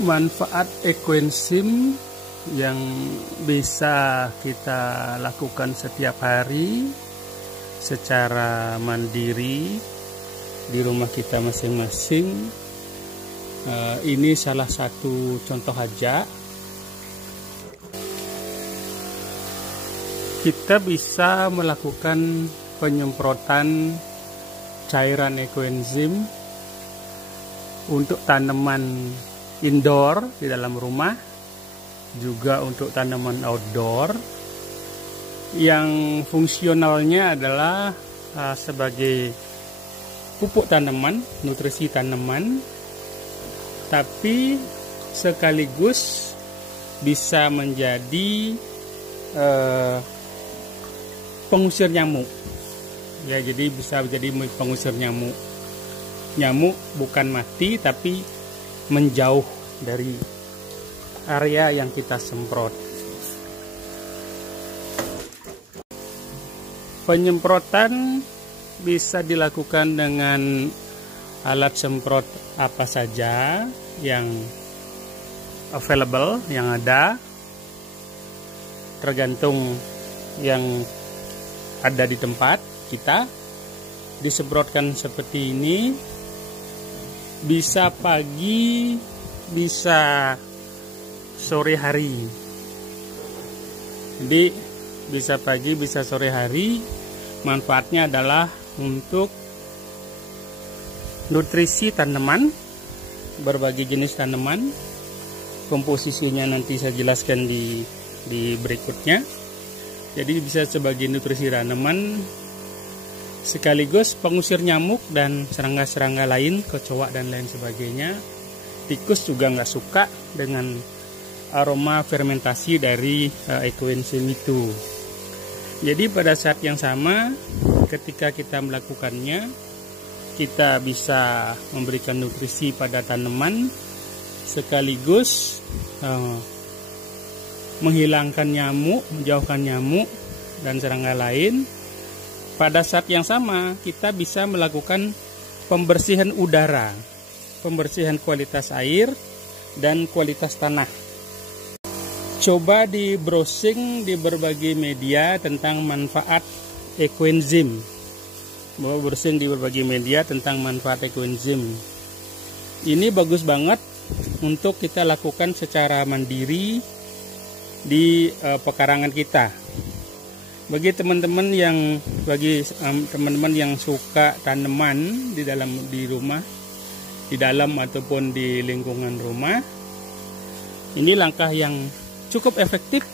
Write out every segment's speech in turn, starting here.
Manfaat ekoenzim yang bisa kita lakukan setiap hari secara mandiri di rumah kita masing-masing. Ini salah satu contoh aja. Kita bisa melakukan penyemprotan cairan ekoenzim untuk tanaman indoor di dalam rumah, juga untuk tanaman outdoor, yang fungsionalnya adalah sebagai pupuk tanaman, nutrisi tanaman, tapi sekaligus bisa menjadi pengusir nyamuk. Ya, jadi bisa jadi pengusir nyamuk. Nyamuk bukan mati tapi menjauh dari area yang kita semprot. Penyemprotan bisa dilakukan dengan alat semprot apa saja yang available, yang ada, tergantung yang ada di tempat kita. Disemprotkan seperti ini, bisa pagi, bisa sore hari. Jadi bisa pagi, bisa sore hari. Manfaatnya adalah untuk nutrisi tanaman, berbagai jenis tanaman. Komposisinya nanti saya jelaskan di berikutnya. Jadi bisa sebagai nutrisi tanaman, sekaligus pengusir nyamuk dan serangga-serangga lain, kecoa dan lain sebagainya. Tikus juga nggak suka dengan aroma fermentasi dari ekoenzim itu. Jadi pada saat yang sama, ketika kita melakukannya, kita bisa memberikan nutrisi pada tanaman, sekaligus menghilangkan nyamuk, menjauhkan nyamuk dan serangga lain. Pada saat yang sama, kita bisa melakukan pembersihan udara, pembersihan kualitas air dan kualitas tanah. Coba di browsing di berbagai media tentang manfaat ekoenzim. Browsing di berbagai media tentang manfaat ekoenzim. Ini bagus banget untuk kita lakukan secara mandiri di pekarangan kita. Bagi teman-teman yang suka tanaman di rumah, di dalam ataupun di lingkungan rumah, ini langkah yang cukup efektif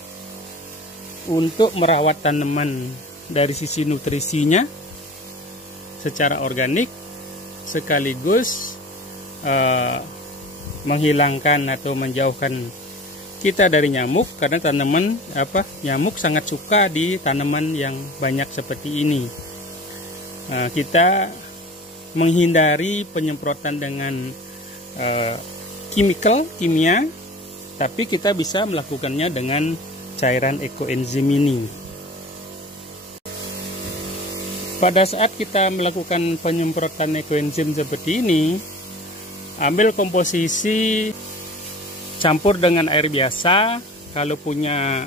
untuk merawat tanaman dari sisi nutrisinya secara organik, sekaligus menghilangkan atau menjauhkan kita dari nyamuk, karena nyamuk sangat suka di tanaman yang banyak seperti ini. Kita menghindari penyemprotan dengan kimia, tapi kita bisa melakukannya dengan cairan ekoenzim ini. Pada saat kita melakukan penyemprotan ekoenzim seperti ini, ambil komposisi, campur dengan air biasa. Kalau punya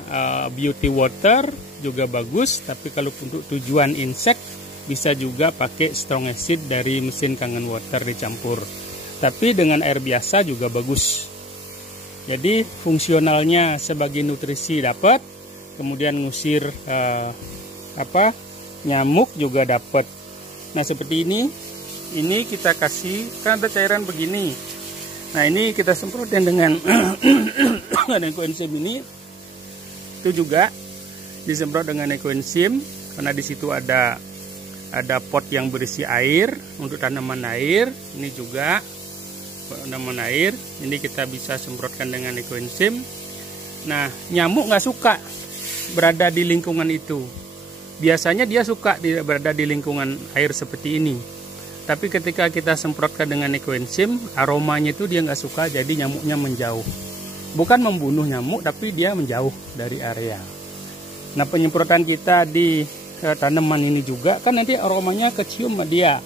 beauty water juga bagus, tapi kalau untuk tujuan insek bisa juga pakai strong acid dari mesin Kangen Water dicampur. Tapi dengan air biasa juga bagus. Jadi fungsionalnya sebagai nutrisi dapat, kemudian ngusir nyamuk juga dapat. Nah, seperti ini kita kasih, kan ada cairan begini. Nah, ini kita semprotkan dengan ekoenzim ini. Itu juga disemprot dengan ekoenzim, karena di situ ada pot yang berisi air untuk tanaman air. Ini juga tanaman air. Ini kita bisa semprotkan dengan ekoenzim. Nah, nyamuk nggak suka berada di lingkungan itu. Biasanya dia suka berada di lingkungan air seperti ini. Tapi ketika kita semprotkan dengan ekoenzim, aromanya itu dia nggak suka, jadi nyamuknya menjauh. Bukan membunuh nyamuk, tapi dia menjauh dari area. Nah, penyemprotan kita di tanaman ini juga, kan nanti aromanya kecium sama dia.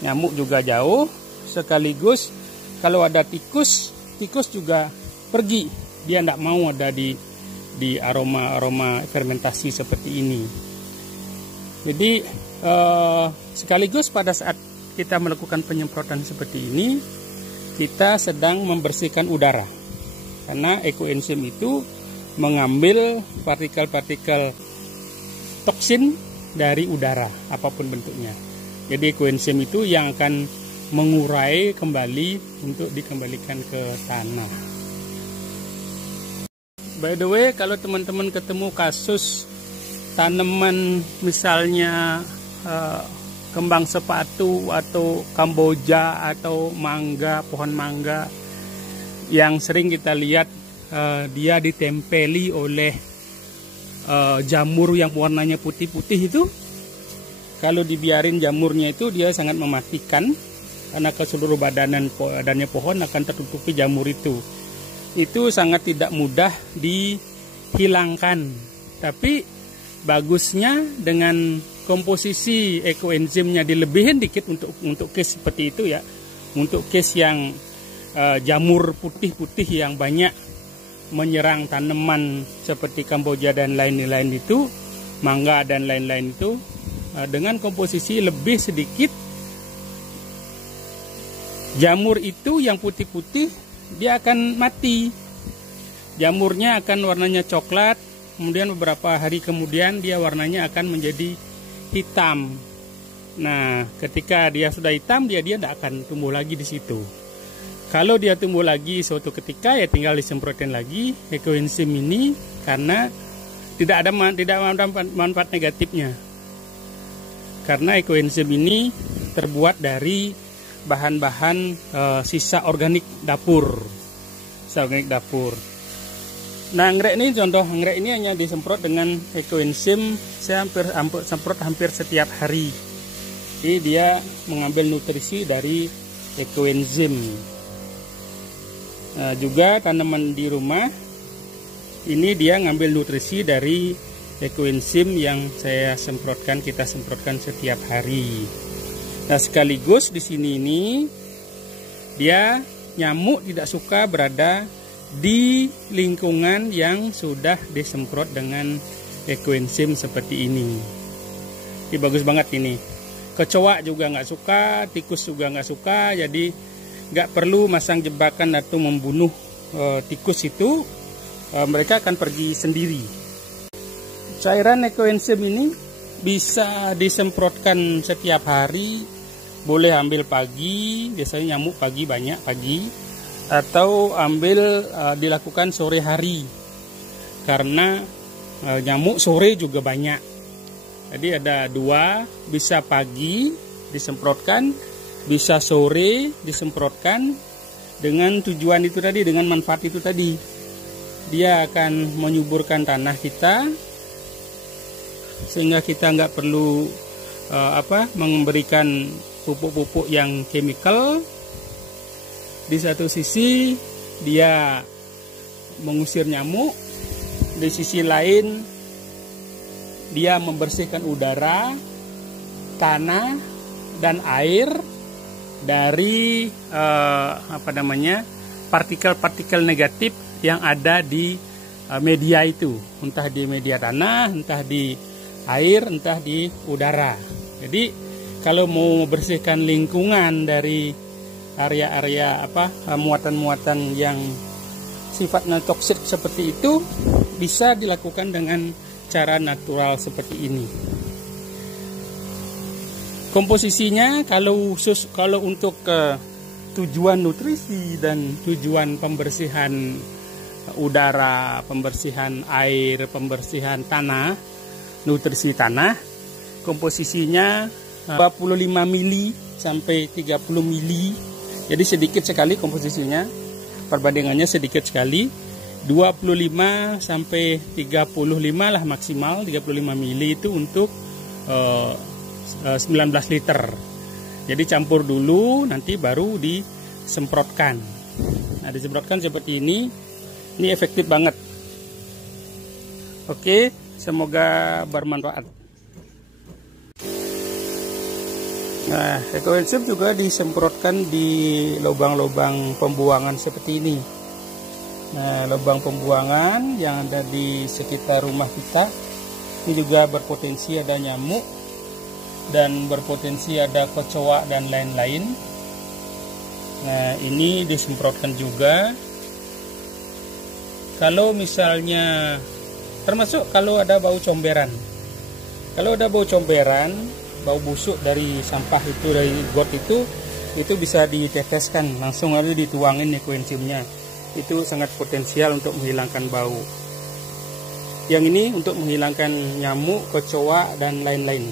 Nyamuk juga jauh, sekaligus kalau ada tikus tikus juga pergi. Dia tidak mau ada di aroma fermentasi seperti ini. Jadi sekaligus pada saat kita melakukan penyemprotan seperti ini, kita sedang membersihkan udara. Karena ekoenzim itu mengambil partikel-partikel toksin dari udara, apapun bentuknya. Jadi ekoenzim itu yang akan mengurai kembali untuk dikembalikan ke tanah. By the way, kalau teman-teman ketemu kasus tanaman misalnya kembang sepatu atau kamboja atau mangga, pohon mangga yang sering kita lihat dia ditempeli oleh jamur yang warnanya putih-putih itu, kalau dibiarin jamurnya itu dia sangat mematikan karena ke seluruh badannya pohon akan tertutupi jamur itu. Itu sangat tidak mudah dihilangkan. Tapi bagusnya dengan komposisi ekoenzimnya dilebihin dikit untuk case seperti itu ya. Untuk case yang jamur putih-putih yang banyak menyerang tanaman seperti kamboja dan lain-lain itu, mangga dan lain-lain itu, dengan komposisi lebih sedikit, jamur itu yang putih-putih dia akan mati. Jamurnya akan warnanya coklat, kemudian beberapa hari kemudian dia warnanya akan menjadi hitam. Nah, ketika dia sudah hitam, dia tidak akan tumbuh lagi di situ. Kalau dia tumbuh lagi suatu ketika, ya tinggal disemprotin lagi ekoenzim ini, karena tidak ada manfaat negatifnya. Karena ekoenzim ini terbuat dari bahan-bahan sisa organik dapur. Nah, anggrek ini contoh, anggrek ini hanya disemprot dengan ekoenzim. Saya semprot hampir setiap hari. Jadi dia mengambil nutrisi dari ekoenzim. Nah, juga tanaman di rumah ini dia ngambil nutrisi dari ekoenzim yang kita semprotkan setiap hari. Nah, sekaligus di sini ini dia nyamuk tidak suka berada di lingkungan yang sudah disemprot dengan ekoenzim seperti ini. Ini bagus banget ini. Kecoa juga nggak suka, tikus juga nggak suka, jadi nggak perlu masang jebakan atau membunuh tikus itu, mereka akan pergi sendiri. Cairan ekoenzim ini bisa disemprotkan setiap hari, boleh ambil pagi, biasanya nyamuk pagi banyak pagi, atau dilakukan sore hari, karena nyamuk sore juga banyak. Jadi ada dua, bisa pagi disemprotkan, bisa sore disemprotkan, dengan tujuan itu tadi, dengan manfaat itu tadi. Dia akan menyuburkan tanah kita, sehingga kita nggak perlu memberikan pupuk-pupuk yang chemical. Di satu sisi dia mengusir nyamuk, di sisi lain dia membersihkan udara, tanah, dan air dari partikel-partikel negatif yang ada di media itu, entah di media tanah, entah di air, entah di udara. Jadi kalau mau membersihkan lingkungan dari area-area muatan-muatan yang sifatnya toksik seperti itu, bisa dilakukan dengan cara natural seperti ini. Komposisinya kalau untuk tujuan nutrisi dan tujuan pembersihan udara, pembersihan air, pembersihan tanah, nutrisi tanah, komposisinya 25 mili sampai 30 mili. Jadi sedikit sekali komposisinya, perbandingannya sedikit sekali, 25 sampai 35 lah maksimal, 35 mili itu untuk 19 liter. Jadi campur dulu, nanti baru disemprotkan. Nah, disemprotkan seperti ini efektif banget. Oke, semoga bermanfaat. Nah, ekoenzim juga disemprotkan di lubang-lubang pembuangan seperti ini. Nah, lubang pembuangan yang ada di sekitar rumah kita ini juga berpotensi ada nyamuk dan berpotensi ada kecoa dan lain-lain. Nah, ini disemprotkan juga. Kalau misalnya termasuk kalau ada bau comberan. Kalau ada bau comberan, bau busuk dari sampah itu, dari got itu bisa diteteskan, langsung aja dituangin ekoenzimnya. Itu sangat potensial untuk menghilangkan bau. Yang ini untuk menghilangkan nyamuk, kecoa dan lain-lain.